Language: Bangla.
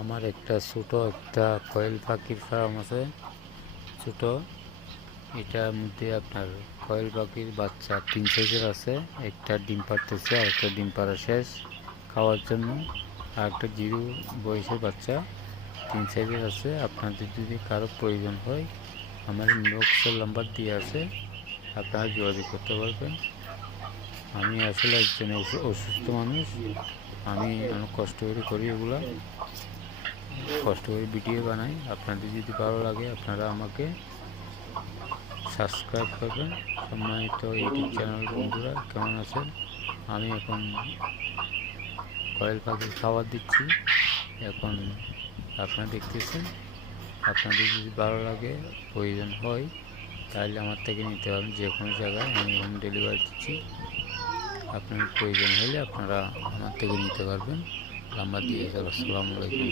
আমার একটা ছোট একটা কোয়েল পাখির ফার্ম আছে। ছোট এটার মধ্যে আপনার কোয়েল পাখির বাচ্চা 3 সাইজের আছে। একটা ডিম পাড়তেছে আর একটা ডিম পাড়া শেষ খাওয়ার জন্য, আর একটা জিরো বয়সের বাচ্চা 3 সাইজের আছে। আপনাদের যদি কারো প্রয়োজন হয় আমার ইনবক্সের নাম্বার দিয়ে আছে, আপনারা যোগাযোগ করতে পারবেন। আমি আসলে একজন অসুস্থ মানুষ, আমি অনেক কষ্ট করি এগুলা, কষ্ট করে ভিডিও বানাই। আপনাদের যদি ভালো লাগে আপনারা আমাকে সাবস্ক্রাইব করবেন। সম্মানিত ইউটিউব চ্যানেল বন্ধুরা, কেমন আছেন? আমি এখন কোয়েল পাখির খাবার দিচ্ছি, এখন আপনারা দেখতেছেন। আপনাদের যদি ভালো লাগে, প্রয়োজন হয়, তাহলে আমার থেকে নিতে পারবেন। যে কোনো জায়গায় আমি হোম ডেলিভারি দিচ্ছি। আপনার প্রয়োজন হলে আপনারা আমার থেকে নিতে পারবেন। নাম্বার দিয়ে আসসালামু আলাইকুম।